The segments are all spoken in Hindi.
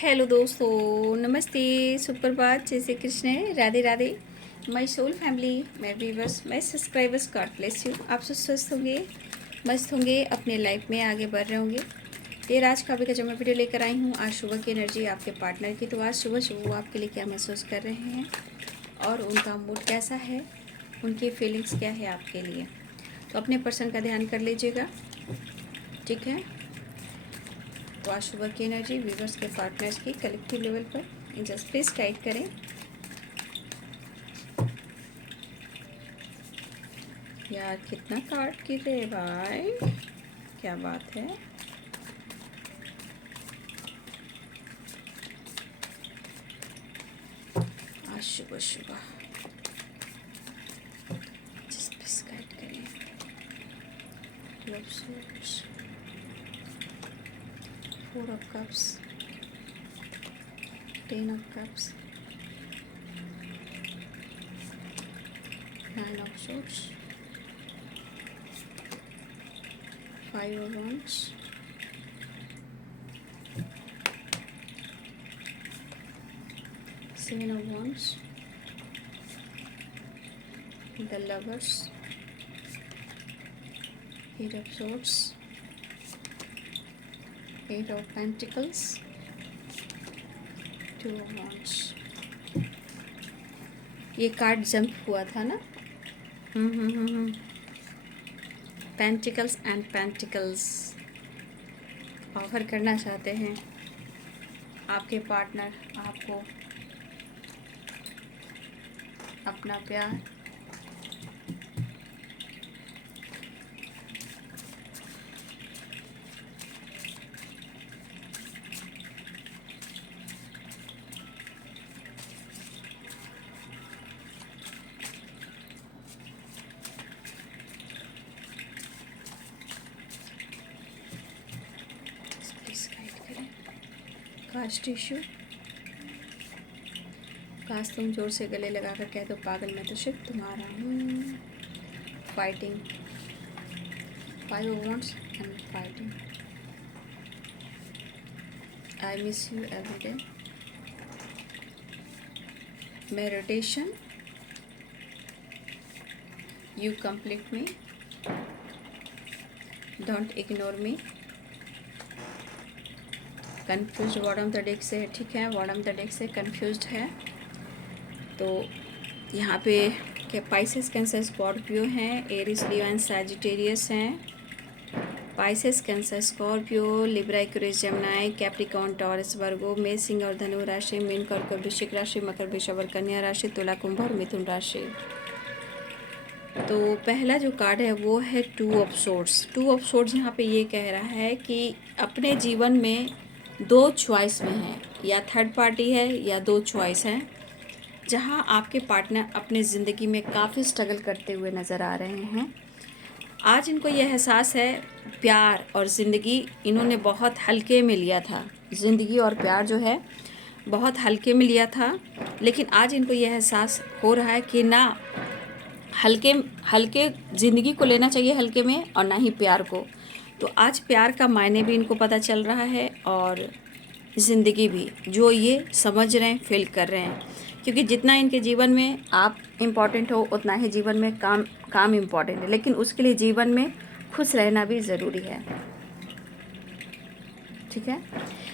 हेलो दोस्तों, नमस्ते, सुप्रभात, जय Shri Krishna, Radhe Radhe. My soul family, my viewers, my subscribers, God bless you. आप सब स्वस्थ होंगे, मस्त होंगे, अपने लाइफ में आगे बढ़ रहे होंगे। ये राज काव्य का जो मैं वीडियो लेकर आई हूँ आज सुबह की एनर्जी आपके पार्टनर की। तो आज सुबह सुबह वो आपके लिए क्या महसूस कर रहे हैं और उनका मूड कैसा है, उनकी फीलिंग्स क्या है आपके लिए। तो अपने पर्सन का ध्यान कर लीजिएगा, ठीक है। तो आज सुबह की एनर्जी व्यूवर्स के पार्टनर्स की कलेक्टिव लेवल पर जस्ट प्लीज गाइड करें। यार कितना कार्ड की रे भाई, क्या बात है। आज सुबह सुबह जस्ट प्लीज गाइड करें। Love source, 4 of cups, 10 of cups, 9 of source, 5 of wands, 7 of wands, the lovers, 8 of swords, 8 of pentacles, 2 of wands। ये कार्ड जंप हुआ था ना। पेंटिकल्स एंड पेंटिकल्स ऑफर करना चाहते हैं आपके पार्टनर आपको अपना प्यार। प्लीज गाइड करें। कास्ट इशू, काश तुम जोर से गले लगाकर कह दो पागल मैं तो सिर्फ तुम्हारा हूँ। Fighting, 5 of wands and fighting, I miss you every day, meditation, you complete me, don't ignore me, confuse bottom the deck से, ठीक है, बॉटम द डेक से कन्फ्यूज्ड है। तो यहाँ पे क्या पाइसेस, कैंसर, स्कॉर्पियो हैं, एरिस, लियो एंड सैजिटेरियस हैं। Pisces, Cancer, Scorpio, Libra, Aquarius, Gemini, Capricorn, Taurus, Virgo, मेष, सिंह और धनु राशि, मीन, कर्क, वृश्चिक राशि, मकर, वृषभ और कन्या राशि, तुला, कुंभ और मिथुन राशि। तो पहला जो कार्ड है वो है 2 ऑफ सोर्ड्स। 2 ऑफ सोर्ड्स यहाँ पे ये कह रहा है कि अपने जीवन में 2 चॉइस में है, या थर्ड पार्टी है या 2 चॉइस हैं, जहाँ आपके पार्टनर अपने ज़िंदगी में काफ़ी स्ट्रगल करते हुए नज़र आ रहे हैं। आज इनको यह एहसास है, प्यार और ज़िंदगी इन्होंने बहुत हल्के में लिया था, ज़िंदगी और प्यार जो है बहुत हल्के में लिया था। लेकिन आज इनको यह एहसास हो रहा है कि ना हल्के हल्के ज़िंदगी को लेना चाहिए हल्के में, और ना ही प्यार को। तो आज प्यार का मायने भी इनको पता चल रहा है और ज़िंदगी भी, जो ये समझ रहे हैं, फील कर रहे हैं। क्योंकि जितना इनके जीवन में आप इम्पॉर्टेंट हो उतना ही जीवन में काम इम्पॉर्टेंट है, लेकिन उसके लिए जीवन में खुश रहना भी ज़रूरी है, ठीक है।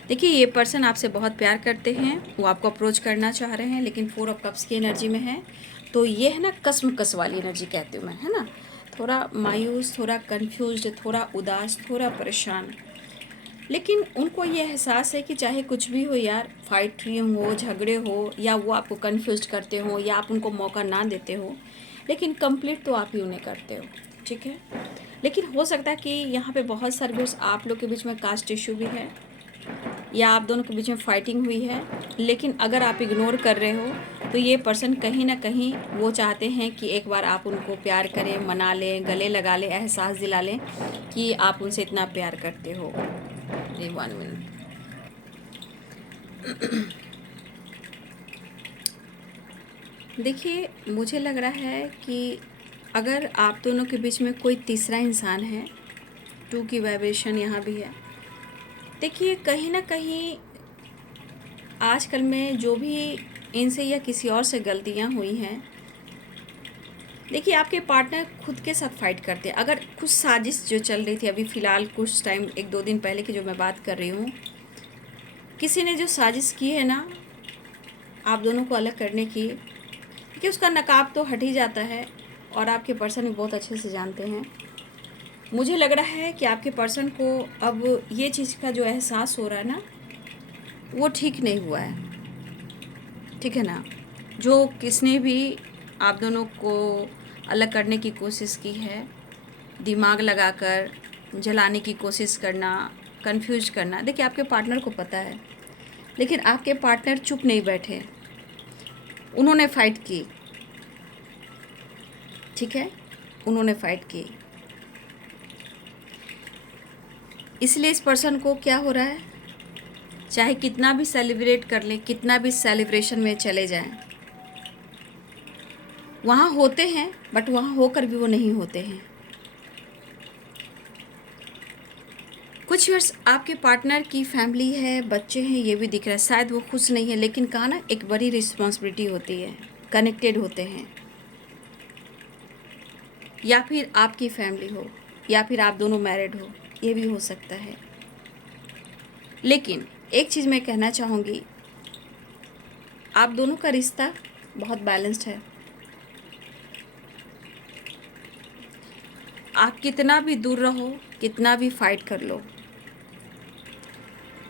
देखिए ये पर्सन आपसे बहुत प्यार करते हैं, वो आपको अप्रोच करना चाह रहे हैं, लेकिन 4 ऑफ कप्स की एनर्जी में है। तो ये है ना कसमकस वाली एनर्जी कहती हूँ मैं, है ना, थोड़ा मायूस, थोड़ा कन्फ्यूज्ड, थोड़ा उदास, थोड़ा परेशान। लेकिन उनको ये एहसास है कि चाहे कुछ भी हो यार, फाइटिंग हो, झगड़े हो, या वो आपको कन्फ्यूज करते हो या आप उनको मौका ना देते हो, लेकिन कंप्लीट तो आप ही उन्हें करते हो, ठीक है। लेकिन हो सकता है कि यहाँ पे बहुत सारे व्यूअर्स आप लोग के बीच में कास्ट इशू भी है, या आप दोनों के बीच में फाइटिंग हुई है। लेकिन अगर आप इग्नोर कर रहे हो तो ये पर्सन कहीं ना कहीं वो चाहते हैं कि एक बार आप उनको प्यार करें, मना लें, गले लगा लें, एहसास दिला लें कि आप उनसे इतना प्यार करते हो। ये 1 मिनट। देखिए मुझे लग रहा है कि अगर आप दोनों के बीच में कोई तीसरा इंसान है, 2 की वाइब्रेशन यहाँ भी है। देखिए कहीं ना कहीं आजकल में जो भी इनसे या किसी और से गलतियां हुई हैं, देखिए आपके पार्टनर खुद के साथ फाइट करते हैं। अगर कुछ साजिश जो चल रही थी अभी फ़िलहाल कुछ टाइम 1-2 दिन पहले की जो मैं बात कर रही हूँ, किसी ने जो साजिश की है ना आप दोनों को अलग करने की, देखिए उसका नकाब तो हट ही जाता है और आपके पर्सन भी बहुत अच्छे से जानते हैं। मुझे लग रहा है कि आपके पर्सन को अब ये चीज़ का जो एहसास हो रहा है ना, वो ठीक नहीं हुआ है, ठीक है ना। जो किसने भी आप दोनों को अलग करने की कोशिश की है, दिमाग लगाकर जलाने की कोशिश करना, कंफ्यूज करना, देखिए आपके पार्टनर को पता है, लेकिन आपके पार्टनर चुप नहीं बैठे, उन्होंने फ़ाइट की, ठीक है, उन्होंने फ़ाइट की। इसलिए इस पर्सन को क्या हो रहा है, चाहे कितना भी सेलिब्रेट कर लें, कितना भी सेलिब्रेशन में चले जाएं, वहाँ होते हैं बट वहाँ होकर भी वो नहीं होते हैं। कुछ वर्ष आपके पार्टनर की फैमिली है, बच्चे हैं, ये भी दिख रहा है, शायद वो खुश नहीं है, लेकिन कहा ना एक बड़ी रिस्पॉन्सिबिलिटी होती है, कनेक्टेड होते हैं। या फिर आपकी फैमिली हो या फिर आप दोनों मैरिड हो, ये भी हो सकता है। लेकिन एक चीज़ मैं कहना चाहूँगी, आप दोनों का रिश्ता बहुत बैलेंस्ड है। आप कितना भी दूर रहो, कितना भी फाइट कर लो,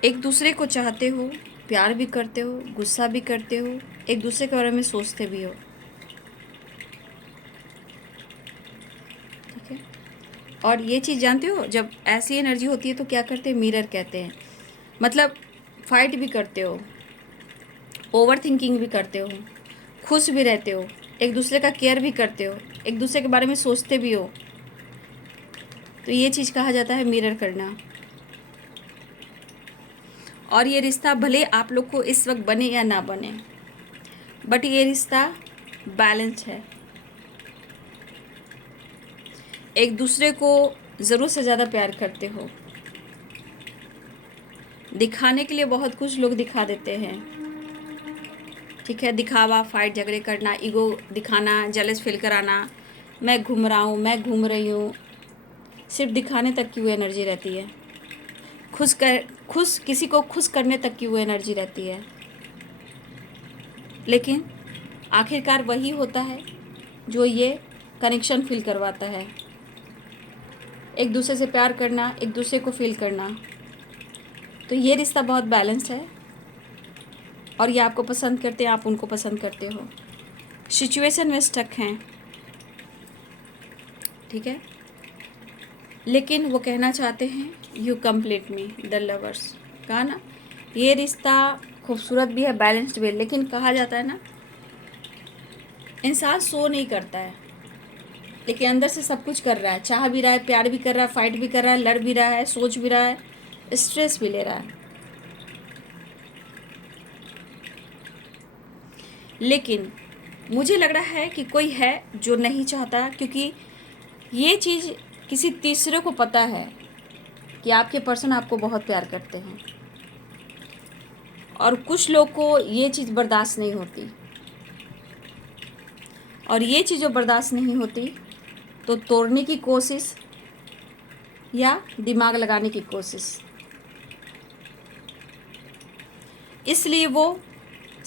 एक दूसरे को चाहते हो, प्यार भी करते हो, गुस्सा भी करते हो, एक दूसरे के बारे में सोचते भी हो, ठीक है। और ये चीज़ जानते हो, जब ऐसी एनर्जी होती है तो क्या करते हैं, मिरर कहते हैं, मतलब फाइट भी करते हो, ओवर थिंकिंग भी करते हो, खुश भी रहते हो, एक दूसरे का केयर भी करते हो, एक दूसरे के बारे में सोचते भी हो, तो ये चीज़ कहा जाता है मिरर करना। और ये रिश्ता भले आप लोग को इस वक्त बने या ना बने, बट ये रिश्ता बैलेंस है। एक दूसरे को ज़रूरत से ज़्यादा प्यार करते हो, दिखाने के लिए बहुत कुछ लोग दिखा देते हैं, ठीक है, दिखावा, फाइट, झगड़े करना, ईगो दिखाना, जेलस फील कराना, मैं घूम रहा हूँ, मैं घूम रही हूँ, सिर्फ दिखाने तक की वो एनर्जी रहती है, किसी को खुश करने तक की वो एनर्जी रहती है। लेकिन आखिरकार वही होता है जो ये कनेक्शन फील करवाता है, एक दूसरे से प्यार करना, एक दूसरे को फील करना। तो ये रिश्ता बहुत बैलेंस्ड है और ये आपको पसंद करते हैं, आप उनको पसंद करते हो, सिचुएशन में स्टक हैं, ठीक है। लेकिन वो कहना चाहते हैं you complete me the lovers, कहा ना, ये रिश्ता खूबसूरत भी है, बैलेंस्ड भी है, लेकिन कहा जाता है ना, इंसान शो नहीं करता है लेकिन अंदर से सब कुछ कर रहा है, चाह भी रहा है, प्यार भी कर रहा है, फाइट भी कर रहा है, लड़ भी रहा है, सोच भी रहा है, स्ट्रेस भी ले रहा है। लेकिन मुझे लग रहा है कि कोई है जो नहीं चाहता, क्योंकि ये चीज़ किसी तीसरे को पता है कि आपके पर्सन आपको बहुत प्यार करते हैं, और कुछ लोग को ये चीज़ बर्दाश्त नहीं होती, और ये चीज़ जो बर्दाश्त नहीं होती तो तोड़ने की कोशिश या दिमाग लगाने की कोशिश, इसलिए वो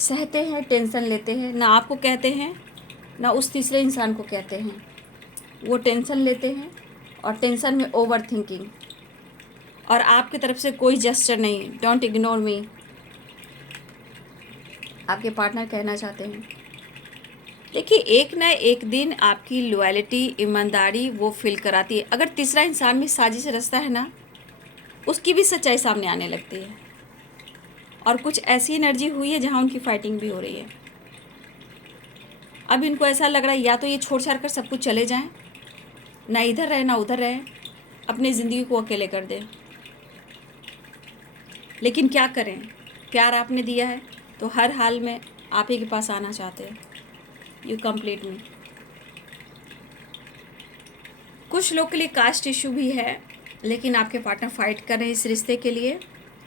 सहते हैं, टेंशन लेते हैं, ना आपको कहते हैं ना उस तीसरे इंसान को कहते हैं, वो टेंशन लेते हैं और टेंशन में ओवर थिंकिंग, और आपकी तरफ से कोई जेस्चर नहीं, डोंट इग्नोर मी, आपके पार्टनर कहना चाहते हैं। देखिए एक ना एक दिन आपकी लॉयल्टी, ईमानदारी वो फील कराती है। अगर तीसरा इंसान भी साजिश रचता है ना, उसकी भी सच्चाई सामने आने लगती है, और कुछ ऐसी एनर्जी हुई है जहाँ उनकी फाइटिंग भी हो रही है। अब इनको ऐसा लग रहा है या तो ये छोड़ छाड़ कर सब कुछ चले जाएं, ना इधर रहे ना उधर रहे, अपनी ज़िंदगी को अकेले कर दें। लेकिन क्या करें, प्यार आपने दिया है तो हर हाल में आप ही के पास आना चाहते हैं, यू कंप्लीट मी। कुछ लोग के लिए कास्ट इशू भी है, लेकिन आपके पार्टनर फाइट कर रहे हैं इस रिश्ते के लिए,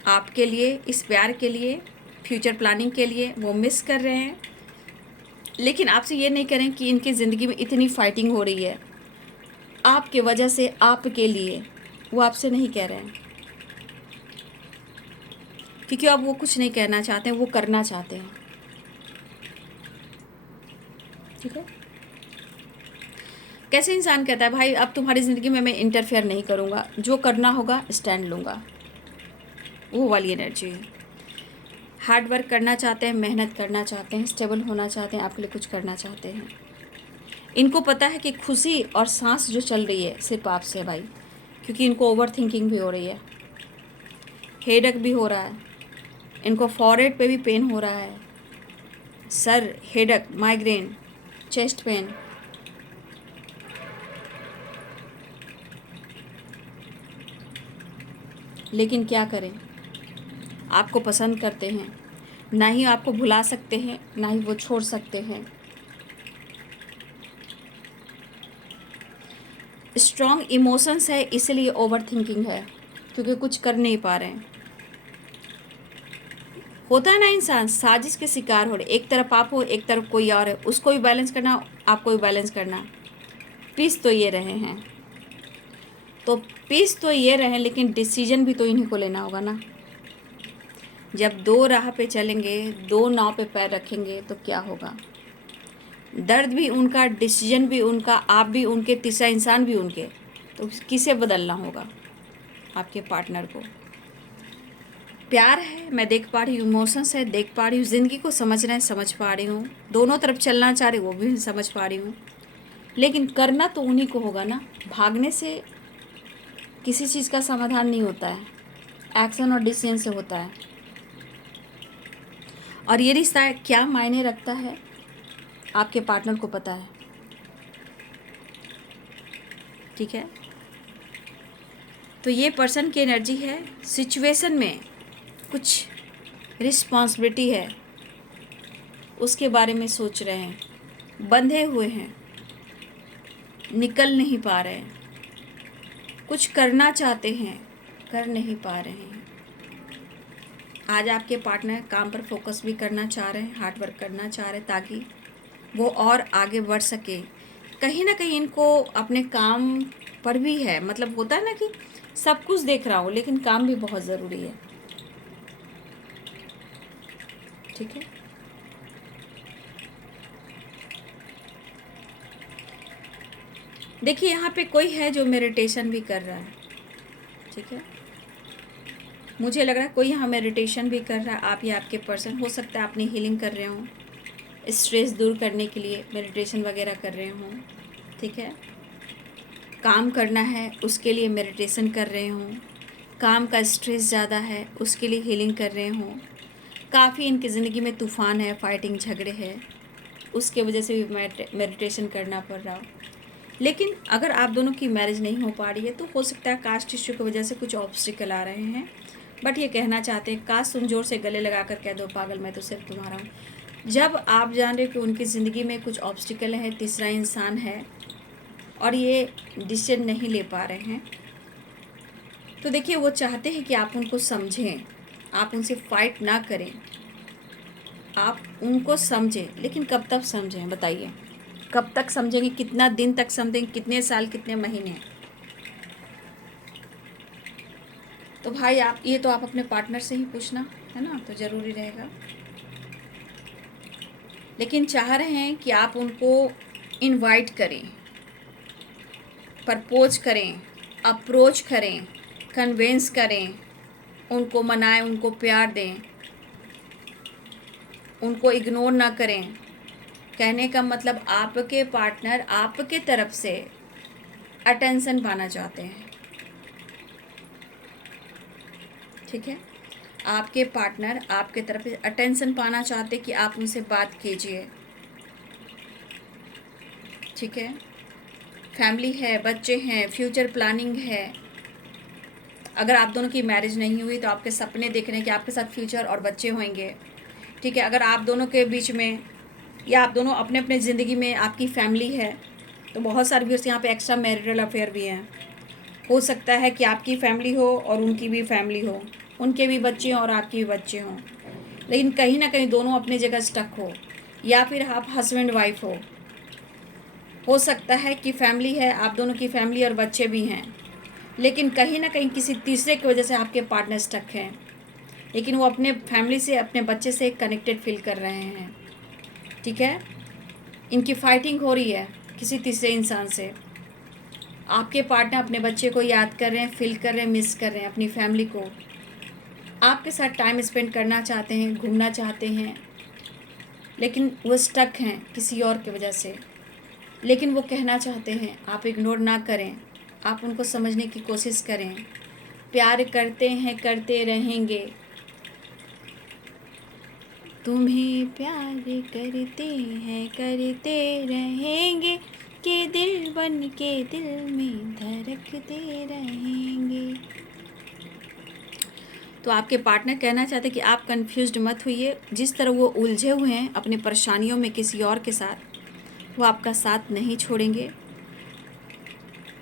आपके लिए, इस प्यार के लिए, फ्यूचर प्लानिंग के लिए, वो मिस कर रहे हैं। लेकिन आपसे ये नहीं करें कि इनकी ज़िंदगी में इतनी फाइटिंग हो रही है आपके वजह से, आपके लिए, वो आपसे नहीं कह रहे हैं, क्योंकि अब वो कुछ नहीं कहना चाहते हैं, वो करना चाहते हैं। ठीक है। कैसे इंसान कहता है भाई अब तुम्हारी ज़िंदगी में मैं इंटरफेयर नहीं करूँगा, जो करना होगा स्टैंड लूँगा, वो वाली एनर्जी है। हार्ड वर्क करना चाहते हैं, मेहनत करना चाहते हैं, स्टेबल होना चाहते हैं, आपके लिए कुछ करना चाहते हैं। इनको पता है कि खुशी और सांस जो चल रही है सिर्फ आपसे है भाई, क्योंकि इनको ओवर थिंकिंग भी हो रही है, हेडेक भी हो रहा है, इनको फॉरहेड पे भी पेन हो रहा है, sir headache, migraine, chest pain. लेकिन क्या करें, आपको पसंद करते हैं, ना ही आपको भुला सकते हैं, ना ही वो छोड़ सकते हैं। स्ट्रॉन्ग इमोशंस है, इसलिए ओवर थिंकिंग है, क्योंकि कुछ कर नहीं पा रहे हैं। होता है ना, इंसान साजिश के शिकार हो रहे, एक तरफ आप हो, एक तरफ कोई और है, उसको भी बैलेंस करना, आपको भी बैलेंस करना। पीस तो ये रहे हैं, तो पीस तो ये रहे, लेकिन डिसीजन भी तो इन्हीं को लेना होगा ना। जब दो राह पे चलेंगे, दो नाव पे पैर रखेंगे, तो क्या होगा। दर्द भी उनका, डिसीजन भी उनका, आप भी उनके, तीसरा इंसान भी उनके। तो किसे बदलना होगा, आपके पार्टनर को। प्यार है, मैं देख पा रही हूँ, इमोशंस है, देख पा रही हूँ, ज़िंदगी को समझ रहे हैं, समझ पा रही हूँ, दोनों तरफ चलना चाह रही, वो भी समझ पा रही हूँ। लेकिन करना तो उन्हीं को होगा ना। भागने से किसी चीज़ का समाधान नहीं होता है, एक्शन और डिसीजन से होता है। और ये रिश्ता क्या मायने रखता है, आपके पार्टनर को पता है। ठीक है। तो ये पर्सन की एनर्जी है, सिचुएशन में कुछ रिस्पॉन्सिबिलिटी है, उसके बारे में सोच रहे हैं, बंधे हुए हैं, निकल नहीं पा रहे हैं, कुछ करना चाहते हैं, कर नहीं पा रहे हैं। आज आपके पार्टनर काम पर फोकस भी करना चाह रहे हैं, हार्ड वर्क करना चाह रहे हैं, ताकि वो और आगे बढ़ सके। कहीं ना कहीं इनको अपने काम पर भी है, मतलब होता है ना कि सब कुछ देख रहा हूँ, लेकिन काम भी बहुत ज़रूरी है। ठीक है। देखिए यहाँ पे कोई है जो मेडिटेशन भी कर रहा है। ठीक है। मुझे लग रहा है कोई यहाँ मेडिटेशन भी कर रहा है, आप या आपके पर्सन, हो सकता है अपनी हीलिंग कर रहे हों, स्ट्रेस दूर करने के लिए मेडिटेशन वगैरह कर रहे हों। ठीक है। काम करना है, उसके लिए मेडिटेशन कर रहे हों, काम का स्ट्रेस ज़्यादा है, उसके लिए हीलिंग कर रहे हों, काफ़ी इनकी ज़िंदगी में तूफ़ान है, फाइटिंग, झगड़े है, उसके वजह से भी मेडिटेशन करना पड़ रहा हो। लेकिन अगर आप दोनों की मैरिज नहीं हो पा रही है, तो हो सकता है कास्ट इश्यू की वजह से कुछ ऑब्स्टिकल आ रहे हैं, बट ये कहना चाहते हैं, काश तुम जोर से गले लगा कर कह दो पागल मैं तो सिर्फ तुम्हारा हूँ। जब आप जान रहे हो कि उनकी ज़िंदगी में कुछ ऑब्स्टिकल है, तीसरा इंसान है, और ये डिसीजन नहीं ले पा रहे हैं, तो देखिए वो चाहते हैं कि आप उनको समझें, आप उनसे फाइट ना करें, आप उनको समझें। लेकिन कब तक समझें बताइए, कब तक समझेंगे, कितना दिन तक समझेंगे, कितने साल, कितने महीने। तो भाई आप ये तो आप अपने पार्टनर से ही पूछना है ना, तो ज़रूरी रहेगा। लेकिन चाह रहे हैं कि आप उनको इनवाइट करें, प्रपोज करें, अप्रोच करें, कन्वेंस करें, उनको मनाएं, उनको प्यार दें, उनको इग्नोर ना करें। कहने का मतलब आपके पार्टनर आपके तरफ से अटेंशन पाना चाहते हैं। ठीक है। आपके पार्टनर आपके तरफ से अटेंशन पाना चाहते कि आप उनसे बात कीजिए। ठीक है। फैमिली है, बच्चे हैं, फ्यूचर प्लानिंग है। अगर आप दोनों की मैरिज नहीं हुई तो आपके सपने देख रहे हैं कि आपके साथ फ्यूचर और बच्चे होंगे। ठीक है। अगर आप दोनों के बीच में, या आप दोनों अपने अपने ज़िंदगी में आपकी फैमिली है, तो बहुत सारे व्यूअर्स यहाँ पे एक्स्ट्रा मैरिटल अफेयर भी हैं। हो सकता है कि आपकी फैमिली हो और उनकी भी फैमिली हो, उनके भी बच्चे हों और आपके भी बच्चे हों। लेकिन कहीं ना कहीं दोनों अपनी जगह स्टक हो, या फिर आप हस्बैंड वाइफ हो सकता है कि फैमिली है, आप दोनों की फैमिली और बच्चे भी हैं, लेकिन कहीं ना कहीं किसी तीसरे की वजह से आपके पार्टनर स्टक हैं, लेकिन वो अपने फैमिली से, अपने बच्चे से कनेक्टेड फील कर रहे हैं। ठीक है, इनकी फाइटिंग हो रही है किसी तीसरे इंसान से। आपके पार्टनर अपने बच्चे को याद कर रहे हैं, फील कर रहे हैं, मिस कर रहे हैं अपनी फैमिली को, आपके साथ टाइम स्पेंड करना चाहते हैं, घूमना चाहते हैं, लेकिन वो स्टक हैं किसी और की वजह से। लेकिन वो कहना चाहते हैं, आप इग्नोर ना करें, आप उनको समझने की कोशिश करें। प्यार करते हैं, करते रहेंगे, तुम्हें प्यार करते हैं, करते रहेंगे, के दिल बन के दिल में धड़कते रहेंगे। तो आपके पार्टनर कहना चाहते हैं कि आप कंफ्यूज्ड मत होइए। जिस तरह वो उलझे हुए हैं अपनी परेशानियों में किसी और के साथ, वो आपका साथ नहीं छोड़ेंगे।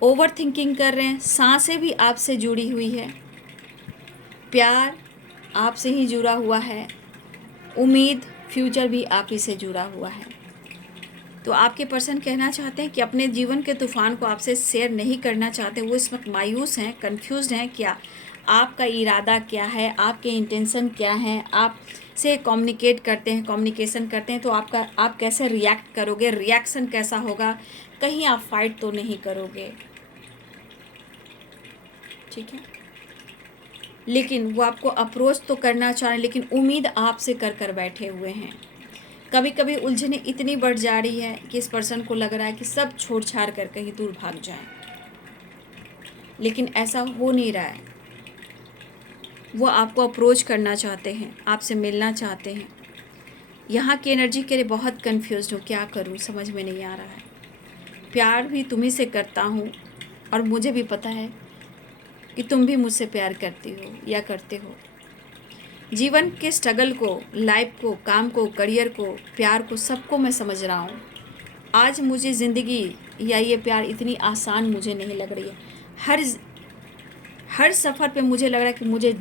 ओवर थिंकिंग कर रहे हैं, सांसें भी आपसे जुड़ी हुई है, प्यार आपसे ही जुड़ा हुआ है, उम्मीद, फ्यूचर भी आप ही से जुड़ा हुआ है। तो आपके पर्सन कहना चाहते हैं कि अपने जीवन के तूफान को आपसे शेयर नहीं करना चाहते। वो इस वक्त मायूस हैं, कंफ्यूज्ड हैं, क्या आपका इरादा क्या है, आपके इंटेंशन क्या हैं। आप से कम्युनिकेट करते हैं, कम्युनिकेशन करते हैं, तो आप कैसे रिएक्ट करोगे, रिएक्शन कैसा होगा, कहीं आप फाइट तो नहीं करोगे। ठीक है, लेकिन वो आपको अप्रोच तो करना चाह रहे हैं, लेकिन उम्मीद आपसे कर कर बैठे हुए हैं। कभी कभी उलझने इतनी बढ़ जा रही है कि इस पर्सन को लग रहा है कि सब छोड़ छाड़ कर कहीं दूर भाग जाएं, लेकिन ऐसा हो नहीं रहा है। वो आपको अप्रोच करना चाहते हैं, आपसे मिलना चाहते हैं। यहाँ की एनर्जी के लिए बहुत कंफ्यूज हूँ, क्या करूँ समझ में नहीं आ रहा है। प्यार भी तुम्ही से करता हूँ, और मुझे भी पता है कि तुम भी मुझसे प्यार करती हो या करते हो। जीवन के स्ट्रगल को, लाइफ को, काम को, करियर को, प्यार को, सबको मैं समझ रहा हूँ। आज मुझे ज़िंदगी या ये प्यार इतनी आसान मुझे नहीं लग रही है। हर सफ़र पे मुझे लग रहा है कि मुझे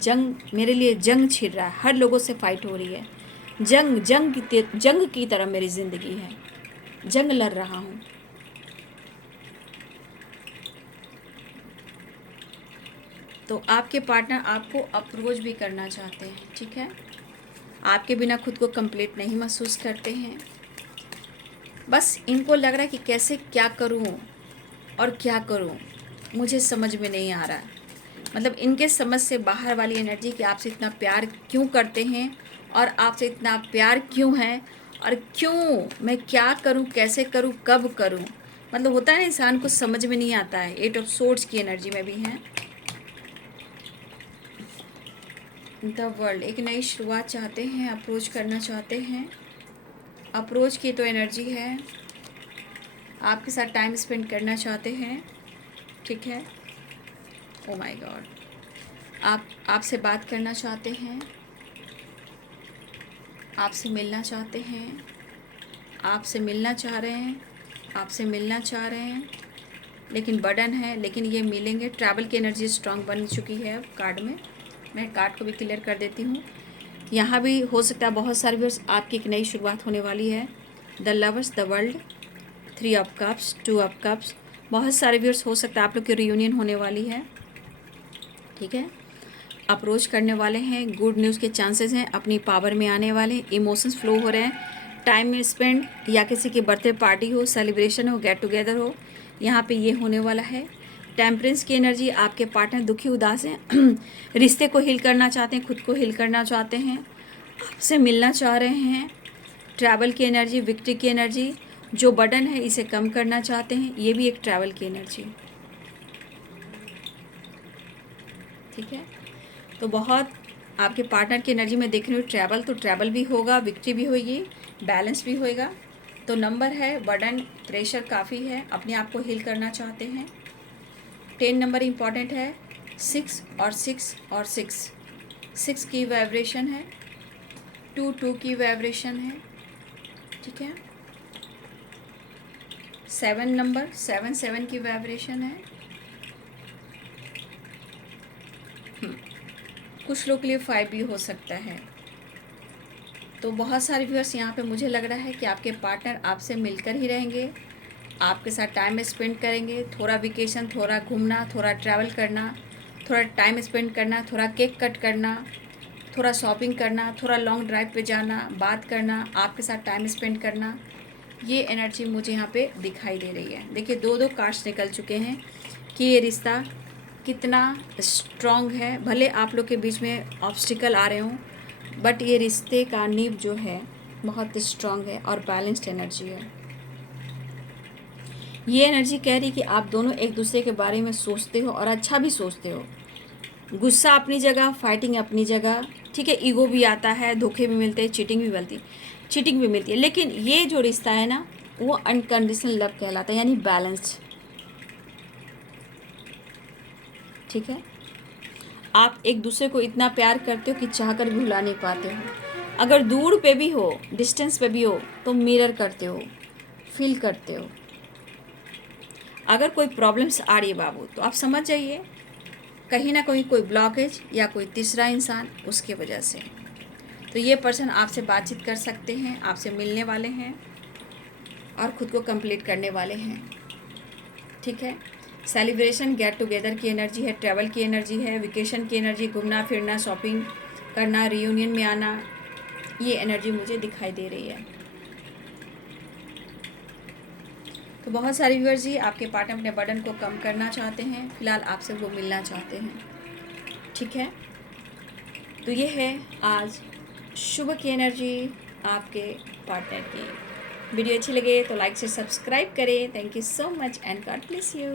मेरे लिए जंग छिड़ रहा है, हर लोगों से फाइट हो रही है। जंग की तरह मेरी ज़िंदगी है, जंग लड़ रहा हूँ। तो आपके पार्टनर आपको अप्रोच भी करना चाहते हैं। ठीक है, आपके बिना खुद को कंप्लीट नहीं महसूस करते हैं। बस इनको लग रहा है कि कैसे क्या करूं और क्या करूं, मुझे समझ में नहीं आ रहा है। मतलब इनके समझ से बाहर वाली एनर्जी कि आपसे इतना प्यार क्यों करते हैं, और आपसे इतना प्यार क्यों है, और क्यों, मैं क्या करूं, कैसे करूं, कब करूं। मतलब होता है ना, इंसान को समझ में नहीं आता है। 8 ऑफ सोर्ड्स की एनर्जी में भी हैं। द वर्ल्ड, एक नई शुरुआत चाहते हैं, अप्रोच करना चाहते हैं। अप्रोच की तो एनर्जी है, आपके साथ टाइम स्पेंड करना चाहते हैं। ठीक है, ओ माय गॉड, आपसे बात करना चाहते हैं, आपसे मिलना चाहते हैं, आपसे मिलना चाह रहे हैं, आपसे मिलना चाह रहे हैं, लेकिन बर्डन है, लेकिन ये मिलेंगे। ट्रैवल की एनर्जी स्ट्रांग बन चुकी है कार्ड में। मैं कार्ड को भी क्लियर कर देती हूँ। यहाँ भी हो सकता है बहुत सारे व्यूअर्स, आपकी एक नई शुरुआत होने वाली है। The lovers, the world, 3 of cups, 2 of cups, बहुत सारे व्यूअर्स हो सकता है आप लोग की रियूनियन होने वाली है। ठीक है, अप्रोच करने वाले हैं, गुड न्यूज़ के चांसेस हैं, अपनी पावर में आने वाले, इमोशंस फ्लो हो रहे हैं, टाइम स्पेंड, या किसी की बर्थडे पार्टी हो, सेलिब्रेशन हो, गेट टुगेदर हो, यहाँ पे ये होने वाला है। टेम्परेंस की एनर्जी, आपके पार्टनर दुखी उदास हैं, रिश्ते को हील करना चाहते हैं, खुद को हील करना चाहते हैं, आपसे मिलना चाह रहे हैं। ट्रैवल की एनर्जी, विक्ट्री की एनर्जी, जो बर्डन है इसे कम करना चाहते हैं, ये भी एक ट्रैवल की एनर्जी। ठीक है, तो बहुत आपके पार्टनर की एनर्जी में देख रही हूँ ट्रैवल, तो ट्रैवल भी होगा, विक्ट्री भी होगी, बैलेंस भी होएगा। तो नंबर है, बर्डन, प्रेशर काफ़ी है, अपने आप को हील करना चाहते हैं। 10 नंबर इम्पॉर्टेंट है, 6 और 6 और 6 की वाइब्रेशन है, 2 की वाइब्रेशन है। ठीक है, 7 नंबर, 7 की वाइब्रेशन है। कुछ लोग के लिए 5 भी हो सकता है। तो बहुत सारे व्यूअर्स यहाँ पे मुझे लग रहा है कि आपके पार्टनर आपसे मिलकर ही रहेंगे, आपके साथ टाइम स्पेंड करेंगे, थोड़ा वेकेशन, थोड़ा घूमना, थोड़ा ट्रैवल करना, थोड़ा टाइम स्पेंड करना, थोड़ा केक कट करना, थोड़ा शॉपिंग करना, थोड़ा लॉन्ग ड्राइव पे जाना, बात करना, आपके साथ टाइम स्पेंड करना, ये एनर्जी मुझे यहाँ पे दिखाई दे रही है। देखिए 2 कार्ड्स निकल चुके हैं कि ये रिश्ता कितना स्ट्रॉन्ग है। भले आप लोग के बीच में ऑब्स्टिकल आ रहे हों, बट ये रिश्ते का नींव जो है बहुत स्ट्रॉन्ग है और बैलेंस्ड एनर्जी है। ये एनर्जी कह रही कि आप दोनों एक दूसरे के बारे में सोचते हो और अच्छा भी सोचते हो। गुस्सा अपनी जगह, फाइटिंग अपनी जगह, ठीक है, ईगो भी आता है, धोखे भी मिलते हैं, चीटिंग भी मिलती है, लेकिन ये जो रिश्ता है ना वो अनकंडीशनल लव कहलाता है, यानी बैलेंस्ड। ठीक है, आप एक दूसरे को इतना प्यार करते हो कि चाहकर भी भुला नहीं पाते हो। अगर दूर पे भी हो, डिस्टेंस पे भी हो, तो मिरर करते हो, फील करते हो। अगर कोई प्रॉब्लम्स आ रही है बाबू, तो आप समझ जाइए कहीं ना कहीं कोई ब्लॉकेज या कोई तीसरा इंसान उसके वजह से। तो ये पर्सन आपसे बातचीत कर सकते हैं, आपसे मिलने वाले हैं और ख़ुद को कंप्लीट करने वाले हैं। ठीक है, सेलिब्रेशन, गेट टुगेदर की एनर्जी है, ट्रैवल की एनर्जी है, वेकेशन की एनर्जी, घूमना फिरना, शॉपिंग करना, रियूनियन में आना, ये एनर्जी मुझे दिखाई दे रही है। तो बहुत सारे व्यूअर्स जी आपके पार्टनर अपने बर्डन को कम करना चाहते हैं, फिलहाल आपसे वो मिलना चाहते हैं। ठीक है, तो ये है आज शुभ की एनर्जी आपके पार्टनर की। वीडियो अच्छी लगे तो लाइक से सब्सक्राइब करें। Thank you so much and God bless you.